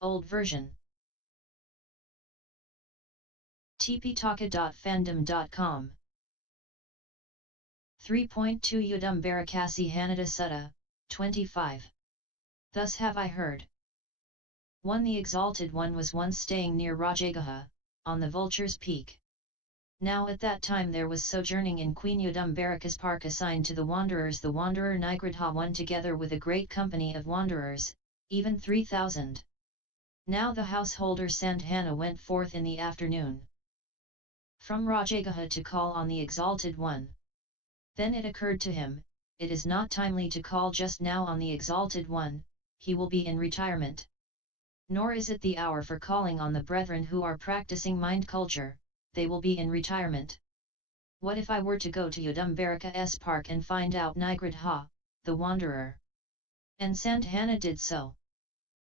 Old version. tptaka.fandom.com 3.2 Udumbarikasi Hanada Sutta, 25. Thus have I heard. 1. The Exalted One was once staying near Rajagaha, on the Vulture's Peak. Now at that time there was sojourning in Queen Udumbarika's park assigned to the wanderers the wanderer Nigrodha one together with a great company of wanderers, even 3,000. Now the householder Sandhana went forth in the afternoon from Rajagaha to call on the Exalted One. Then it occurred to him, it is not timely to call just now on the Exalted One, he will be in retirement. Nor is it the hour for calling on the brethren who are practicing mind culture, they will be in retirement. What if I were to go to Udumbarika's park and find out Nigrodha, the wanderer? And Sandhana did so.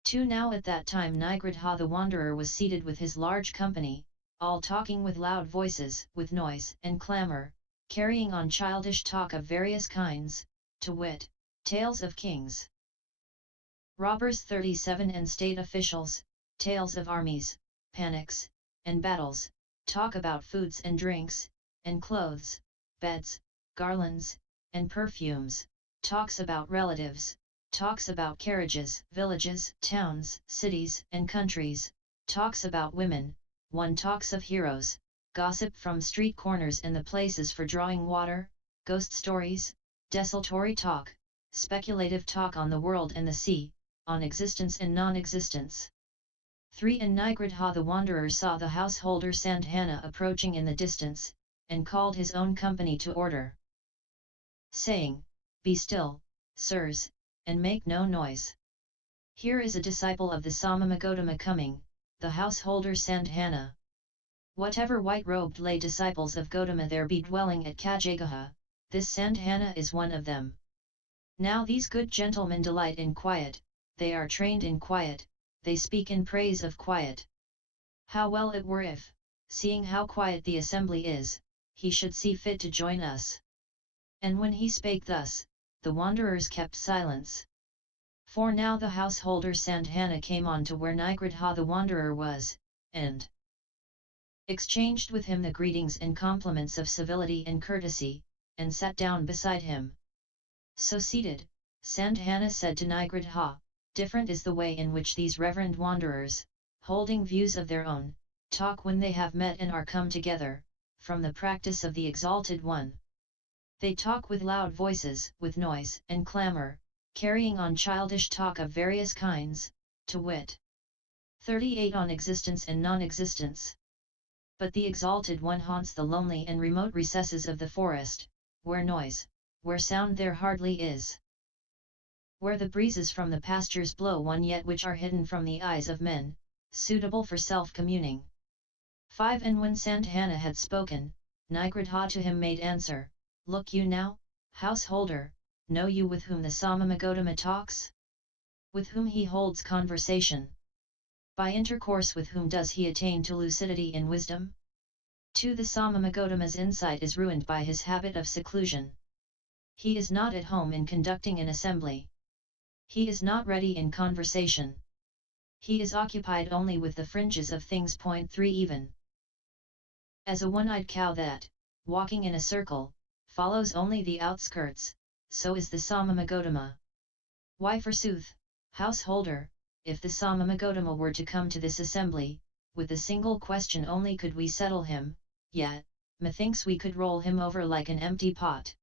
2. Now at that time Nigrodha the wanderer was seated with his large company, all talking with loud voices, with noise and clamour, carrying on childish talk of various kinds, to wit, tales of kings, robbers 37 and state officials, tales of armies, panics, and battles, talk about foods and drinks, and clothes, beds, garlands, and perfumes, talks about relatives, talks about carriages, villages, towns, cities, and countries, talks about women, one talks of heroes, gossip from street corners and the places for drawing water, ghost stories, desultory talk, speculative talk on the world and the sea, on existence and non-existence. 3. And Nigrodha the wanderer saw the householder Sandhana approaching in the distance, and called his own company to order, saying, Be still, sirs, and make no noise. Here is a disciple of the Samama Gautama coming, the householder Sandhana. Whatever white-robed lay disciples of Gautama there be dwelling at Kajagaha, this Sandhana is one of them. Now these good gentlemen delight in quiet, they are trained in quiet, they speak in praise of quiet. How well it were if, seeing how quiet the assembly is, he should see fit to join us. And when he spake thus, the wanderers kept silence. For now the householder Sandhana came on to where Nigrodha the wanderer was, and exchanged with him the greetings and compliments of civility and courtesy, and sat down beside him. So seated, Sandhana said to Nigrodha, Different is the way in which these reverend wanderers, holding views of their own, talk when they have met and are come together, from the practice of the Exalted One. They talk with loud voices, with noise and clamour, carrying on childish talk of various kinds, to wit. 38 On existence and non-existence. But the Exalted One haunts the lonely and remote recesses of the forest, where noise, where sound there hardly is. Where the breezes from the pastures blow one yet which are hidden from the eyes of men, suitable for self-communing. 5 And when Sandhana had spoken, Nigrodha to him made answer, Look you now, householder, know you with whom the Samama Gautama talks? With whom he holds conversation? By intercourse with whom does he attain to lucidity in wisdom? 2 The Samama Gautama's insight is ruined by his habit of seclusion. He is not at home in conducting an assembly. He is not ready in conversation. He is occupied only with the fringes of things. 3 Even as a one-eyed cow that, walking in a circle, follows only the outskirts, so is the Samama Gautama. Why forsooth, householder, if the Samama Gautama were to come to this assembly, with a single question only could we settle him, yet, methinks we could roll him over like an empty pot.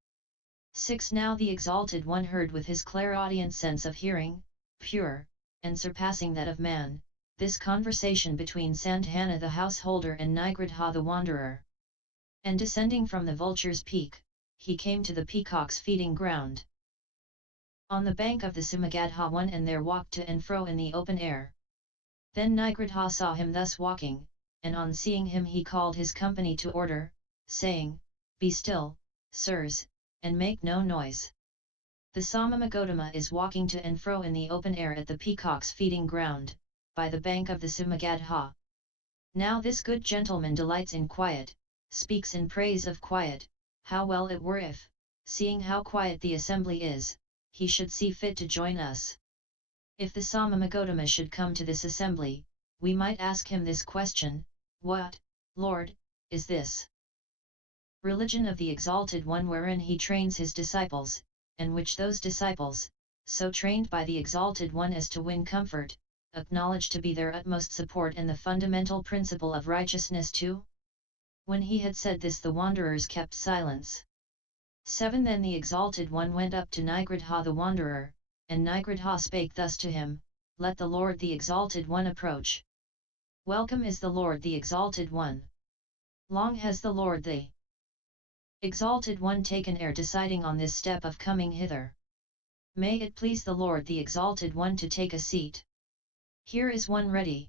6 Now the Exalted One heard with his clairaudient sense of hearing, pure, and surpassing that of man, this conversation between Sandhana the householder and Nigrodha the wanderer. And descending from the Vulture's Peak, he came to the peacock's feeding ground. On the bank of the Sumagadha one and there walked to and fro in the open air. Then Nigrodha saw him thus walking, and on seeing him he called his company to order, saying, Be still, sirs, and make no noise. The Samama Gautama is walking to and fro in the open air at the peacock's feeding ground, by the bank of the Sumagadha. Now this good gentleman delights in quiet, speaks in praise of quiet. How well it were if, seeing how quiet the assembly is, he should see fit to join us. If the Samamagodama should come to this assembly, we might ask him this question: what, Lord, is this religion of the Exalted One wherein he trains his disciples, and which those disciples, so trained by the Exalted One as to win comfort, acknowledge to be their utmost support and the fundamental principle of righteousness too? When he had said this, the wanderers kept silence. 7 Then the Exalted One went up to Nigrodha the wanderer, and Nigrodha spake thus to him: Let the Lord the Exalted One approach. Welcome is the Lord the Exalted One. Long has the Lord the Exalted One taken air deciding on this step of coming hither. May it please the Lord the Exalted One to take a seat. Here is one ready.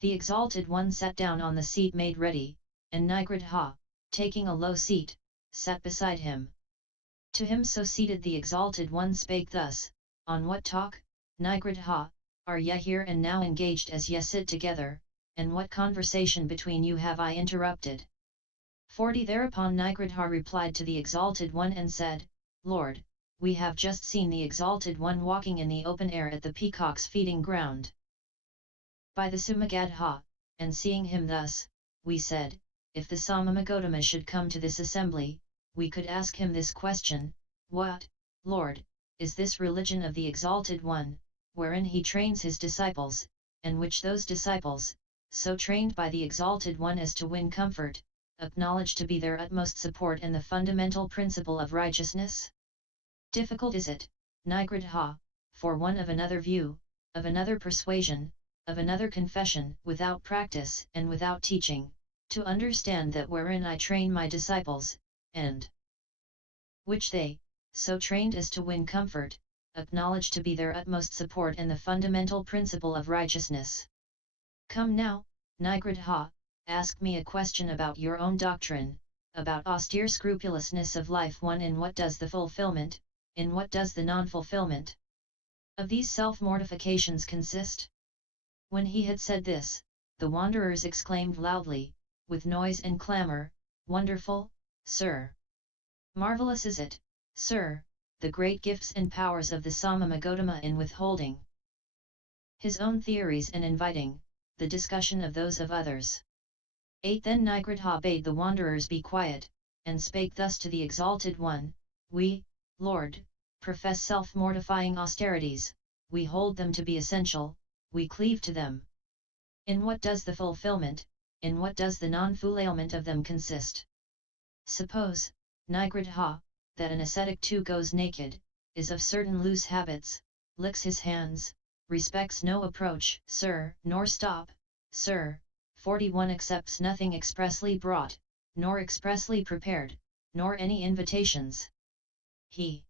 The Exalted One sat down on the seat made ready, and Nigrodha, taking a low seat, sat beside him. To him so seated the Exalted One spake thus: On what talk, Nigrodha, are ye here and now engaged as ye sit together, and what conversation between you have I interrupted? 40 Thereupon Nigrodha replied to the Exalted One and said: Lord, we have just seen the Exalted One walking in the open air at the peacock's feeding ground by the Sumagadha, and seeing him thus, we said, if the Samamagodama should come to this assembly, we could ask him this question: what, Lord, is this religion of the Exalted One, wherein he trains his disciples, and which those disciples, so trained by the Exalted One as to win comfort, acknowledge to be their utmost support and the fundamental principle of righteousness? Difficult is it, Nigrodha, for one of another view, of another persuasion, of another confession, without practice and without teaching, to understand that wherein I train my disciples, and which they, so trained as to win comfort, acknowledge to be their utmost support and the fundamental principle of righteousness. Come now, Nigrodha, ask me a question about your own doctrine, about austere scrupulousness of life. 1 In what does the fulfillment, in what does the non-fulfillment of these self-mortifications consist? When he had said this, the wanderers exclaimed loudly, with noise and clamour, Wonderful, sir! Marvellous is it, sir, the great gifts and powers of the Samamagodama in withholding his own theories and inviting the discussion of those of others. 8 Then Nigrodha bade the wanderers be quiet, and spake thus to the Exalted One: We, Lord, profess self-mortifying austerities, we hold them to be essential, we cleave to them. In what does the fulfillment, in what does the non-fulfillment of them consist? Suppose, Nigrodha, that an ascetic too goes naked, is of certain loose habits, licks his hands, respects no approach, sir, nor stop, sir. 41 Accepts nothing expressly brought, nor expressly prepared, nor any invitations. He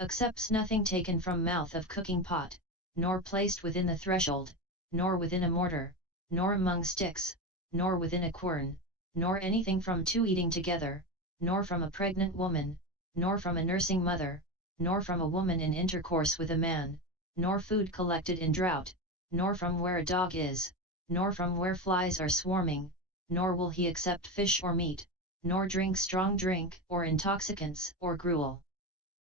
accepts nothing taken from mouth of cooking pot, nor placed within the threshold, nor within a mortar, nor among sticks, nor within a quern, nor anything from two eating together, nor from a pregnant woman, nor from a nursing mother, nor from a woman in intercourse with a man, nor food collected in drought, nor from where a dog is, nor from where flies are swarming, nor will he accept fish or meat, nor drink strong drink or intoxicants or gruel.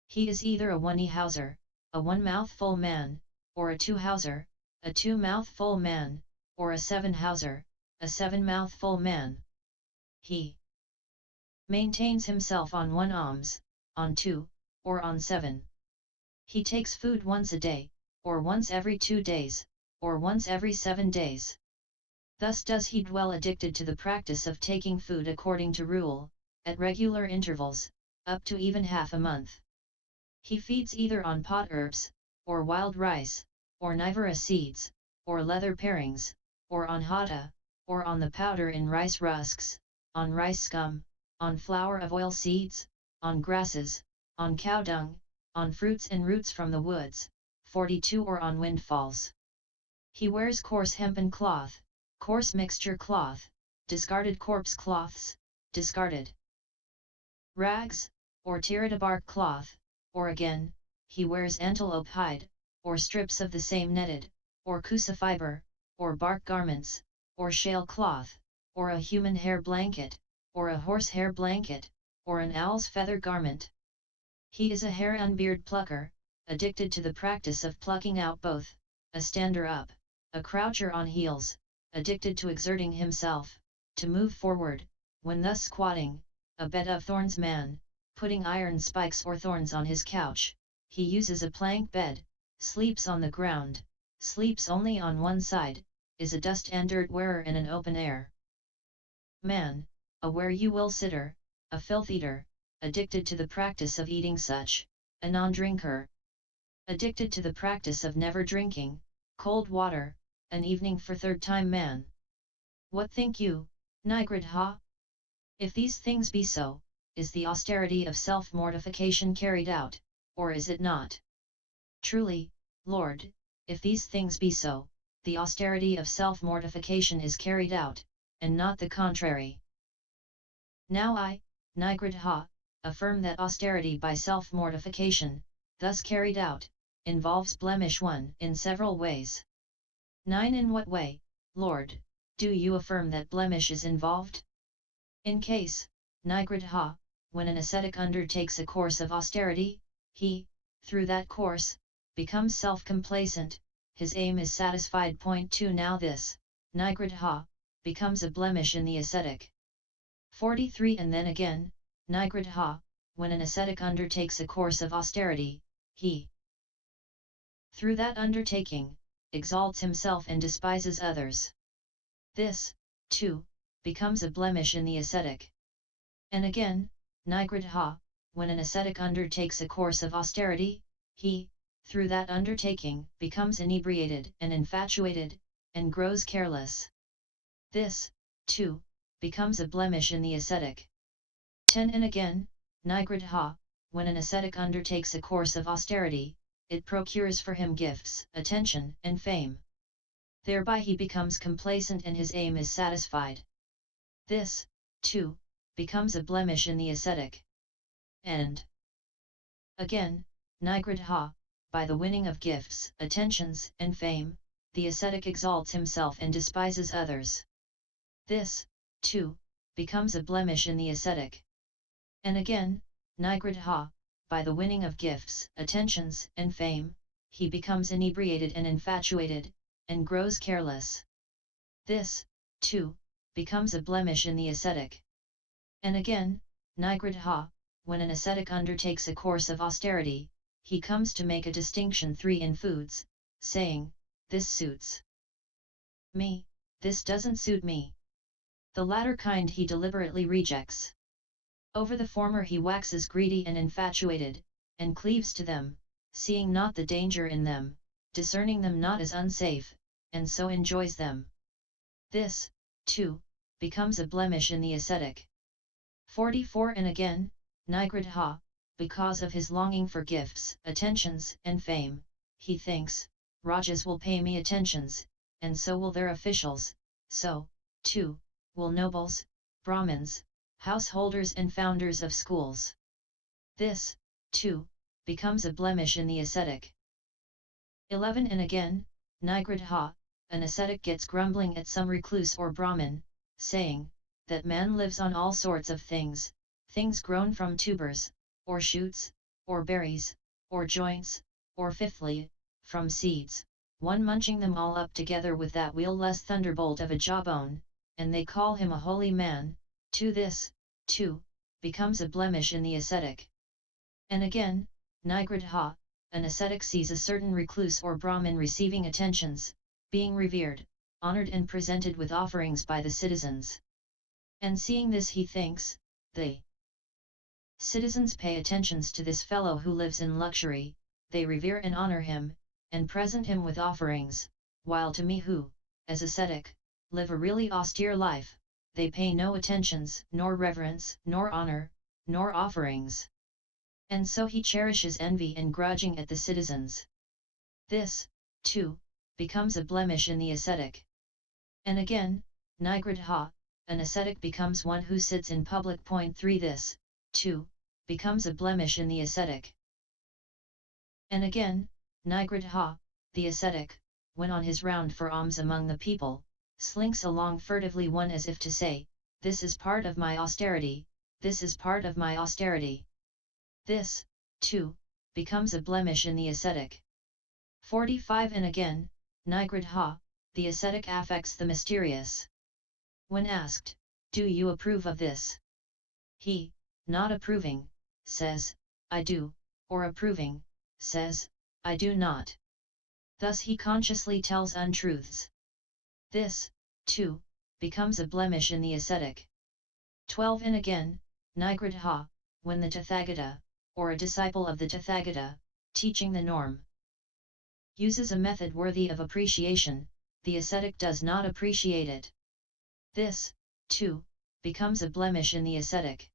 He is either a one-houser, a one-mouthful man, or a two-houser, a two-mouthful man, or a seven-houser, a seven-mouthful man. He maintains himself on one alms, on two, or on seven. He takes food once a day, or once every 2 days, or once every 7 days. Thus does he dwell addicted to the practice of taking food according to rule, at regular intervals, up to even half a month. He feeds either on pot herbs, or wild rice, or nivera seeds, or leather parings, or on hata, or on the powder in rice rusks, on rice scum, on flour of oil seeds, on grasses, on cow dung, on fruits and roots from the woods. 42 Or on windfalls. He wears coarse hempen cloth, coarse mixture cloth, discarded corpse cloths, discarded rags, or tirita bark cloth, or again, he wears antelope hide, or strips of the same netted, or kusa fiber, or bark garments, or shale cloth, or a human hair blanket, or a horse hair blanket, or an owl's feather garment. He is a hair and beard plucker, addicted to the practice of plucking out both, a stander up, a croucher on heels, addicted to exerting himself, to move forward, when thus squatting, a bed of thorns man, putting iron spikes or thorns on his couch, he uses a plank bed, sleeps on the ground, sleeps only on one side, is a dust and dirt wearer in an open air. Man, a where-you-will sitter, a filth-eater, addicted to the practice of eating such, a non-drinker. Addicted to the practice of never drinking, cold water, an evening for third-time man. What think you, Nigrodha? If these things be so, is the austerity of self-mortification carried out, or is it not? Truly, Lord, if these things be so, the austerity of self-mortification is carried out, and not the contrary. Now I, Nigrodha, affirm that austerity by self-mortification, thus carried out, involves blemish 1 in several ways. 9. In what way, Lord, do you affirm that blemish is involved? In case, Nigrodha, when an ascetic undertakes a course of austerity, he, through that course, becomes self-complacent, his aim is satisfied. Point 2. Now this, Nigrodha, becomes a blemish in the ascetic. 43. And then again, Nigrodha, when an ascetic undertakes a course of austerity, he, through that undertaking, exalts himself and despises others. This, too, becomes a blemish in the ascetic. And again, Nigrodha, when an ascetic undertakes a course of austerity, he, through that undertaking, becomes inebriated and infatuated, and grows careless. This, too, becomes a blemish in the ascetic. 10. And again, Nigrodha, when an ascetic undertakes a course of austerity, it procures for him gifts, attention, and fame. Thereby he becomes complacent and his aim is satisfied. This, too, becomes a blemish in the ascetic. And again, Nigrodha, by the winning of gifts, attentions, and fame, the ascetic exalts himself and despises others. This, too, becomes a blemish in the ascetic. And again, Nigrodha, by the winning of gifts, attentions, and fame, he becomes inebriated and infatuated, and grows careless. This, too, becomes a blemish in the ascetic. And again, Nigrodha, when an ascetic undertakes a course of austerity, he comes to make a distinction 3 in foods, saying, this suits me, this doesn't suit me. The latter kind he deliberately rejects. Over the former he waxes greedy and infatuated, and cleaves to them, seeing not the danger in them, discerning them not as unsafe, and so enjoys them. This, too, becomes a blemish in the ascetic. 44. And again, Nigrodha, because of his longing for gifts, attentions, and fame, he thinks, Rajas will pay me attentions, and so will their officials, so, too, will nobles, Brahmins, householders and founders of schools. This, too, becomes a blemish in the ascetic. 11. And again, Nigrodha, an ascetic gets grumbling at some recluse or Brahmin, saying, that man lives on all sorts of things, things grown from tubers, or shoots, or berries, or joints, or fifthly, from seeds, one munching them all up together with that wheel-less thunderbolt of a jawbone, and they call him a holy man. 2. This, too, becomes a blemish in the ascetic. And again, Nigrodha, an ascetic sees a certain recluse or Brahmin receiving attentions, being revered, honored and presented with offerings by the citizens. And seeing this he thinks, the citizens pay attentions to this fellow who lives in luxury, they revere and honor him, and present him with offerings, while to me who, as ascetic, live a really austere life, they pay no attentions, nor reverence, nor honor, nor offerings. And so he cherishes envy and grudging at the citizens. This, too, becomes a blemish in the ascetic. And again, Nigrodha, an ascetic becomes one who sits in public. 3. This, too, becomes a blemish in the ascetic. And again, Nigrodha, the ascetic, when on his round for alms among the people, slinks along furtively one as if to say, this is part of my austerity, this is part of my austerity. This, too, becomes a blemish in the ascetic. 45 And again, Nigrodha, the ascetic affects the mysterious. When asked, "Do you approve of this?" he, not approving, says, "I do," or approving, says, "I do not." Thus he consciously tells untruths. This, too, becomes a blemish in the ascetic. 12 And again, Nigrodha, when the Tathagata, or a disciple of the Tathagata, teaching the norm, uses a method worthy of appreciation, the ascetic does not appreciate it. This, too, becomes a blemish in the ascetic.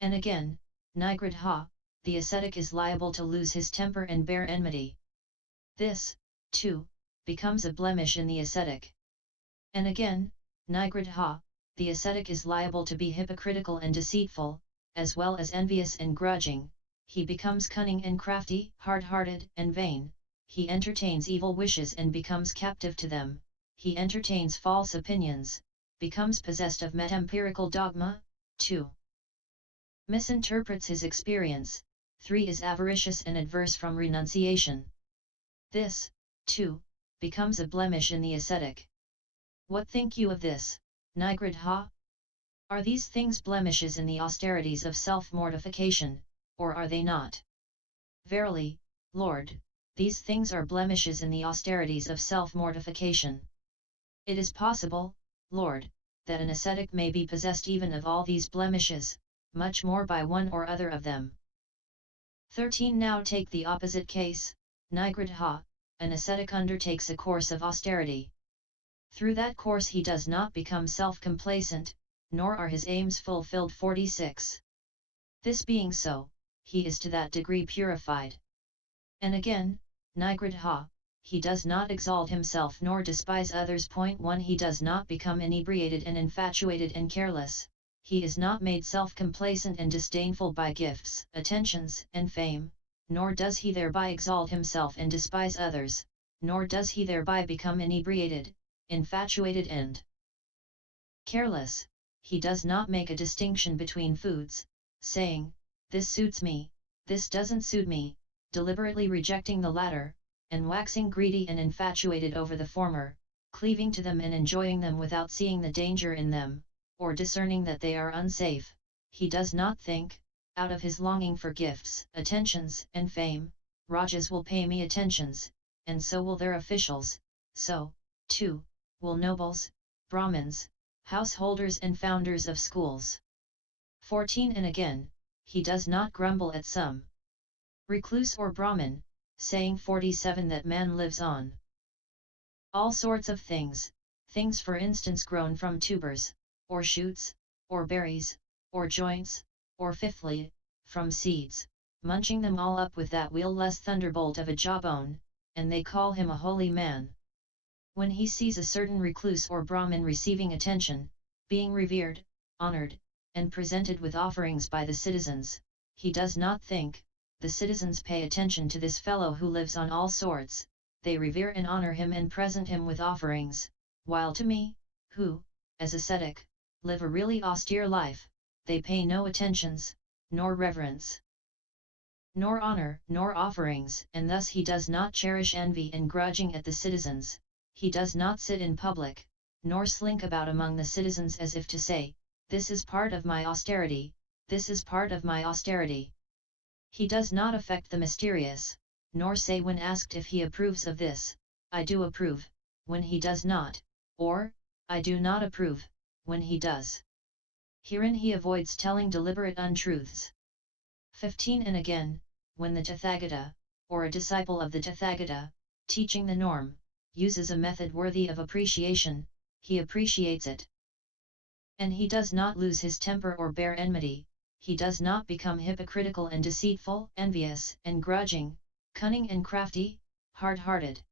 And again, Nigrodha, the ascetic is liable to lose his temper and bear enmity. This, too, becomes a blemish in the ascetic. And again, Nigrodha, the ascetic is liable to be hypocritical and deceitful, as well as envious and grudging. He becomes cunning and crafty, hard-hearted and vain. He entertains evil wishes and becomes captive to them. He entertains false opinions, becomes possessed of metempirical dogma. 2. Misinterprets his experience. 3 Is avaricious and adverse from renunciation. This, too, becomes a blemish in the ascetic. What think you of this, Nigrodha? Are these things blemishes in the austerities of self-mortification, or are they not? Verily, Lord, these things are blemishes in the austerities of self-mortification. It is possible, Lord, that an ascetic may be possessed even of all these blemishes, much more by one or other of them. 13 Now take the opposite case, Nigrodha, an ascetic undertakes a course of austerity. Through that course he does not become self-complacent, nor are his aims fulfilled. 46. This being so, he is to that degree purified. And again, Nigrodha, he does not exalt himself nor despise others. 1 He does not become inebriated and infatuated and careless. He is not made self-complacent and disdainful by gifts, attentions, and fame, nor does he thereby exalt himself and despise others, nor does he thereby become inebriated, infatuated and careless. He does not make a distinction between foods, saying, "This suits me, this doesn't suit me," deliberately rejecting the latter, and waxing greedy and infatuated over the former, cleaving to them and enjoying them without seeing the danger in them, or discerning that they are unsafe. He does not think, out of his longing for gifts, attentions, and fame, Rajas will pay me attentions, and so will their officials, so, too, will nobles, Brahmins, householders and founders of schools. 14 And again, he does not grumble at some recluse or Brahmin, saying 47 that man lives on all sorts of things, things for instance grown from tubers, or shoots, or berries, or joints, or fifthly, from seeds, munching them all up with that wheel-less thunderbolt of a jawbone, and they call him a holy man. When he sees a certain recluse or Brahmin receiving attention, being revered, honored, and presented with offerings by the citizens, he does not think, "The citizens pay attention to this fellow who lives on all sorts, they revere and honor him and present him with offerings, while to me, who, as ascetic, live a really austere life, they pay no attentions, nor reverence, nor honor, nor offerings." And thus he does not cherish envy and grudging at the citizens. He does not sit in public, nor slink about among the citizens as if to say, "This is part of my austerity, this is part of my austerity." He does not affect the mysterious, nor say when asked if he approves of this, "I do approve," when he does not, or, "I do not approve," when he does. Herein he avoids telling deliberate untruths. 15 And again, when the Tathagata, or a disciple of the Tathagata, teaching the norm, uses a method worthy of appreciation, he appreciates it. And he does not lose his temper or bear enmity, he does not become hypocritical and deceitful, envious and grudging, cunning and crafty, hard-hearted.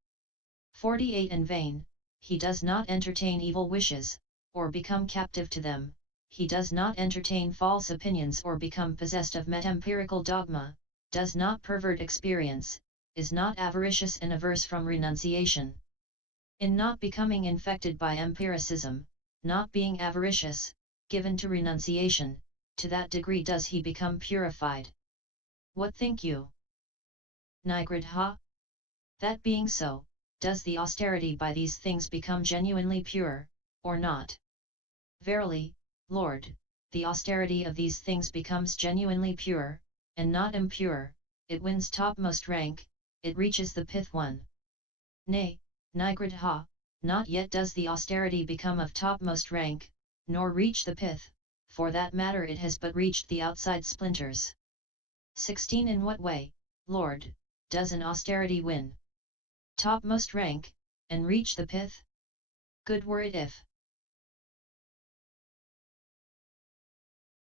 48 And vain, he does not entertain evil wishes, or become captive to them, he does not entertain false opinions or become possessed of metempirical dogma, does not pervert experience, is not avaricious and averse from renunciation. In not becoming infected by empiricism, not being avaricious, given to renunciation, to that degree does he become purified. What think you? Nigrodha? That being so, does the austerity by these things become genuinely pure, or not? Verily, Lord, the austerity of these things becomes genuinely pure, and not impure, it wins topmost rank, it reaches the pith one. Nay, Nigrodha, not yet does the austerity become of topmost rank, nor reach the pith, for that matter it has but reached the outside splinters. 16. In what way, Lord, does an austerity win topmost rank, and reach the pith? Good were it if,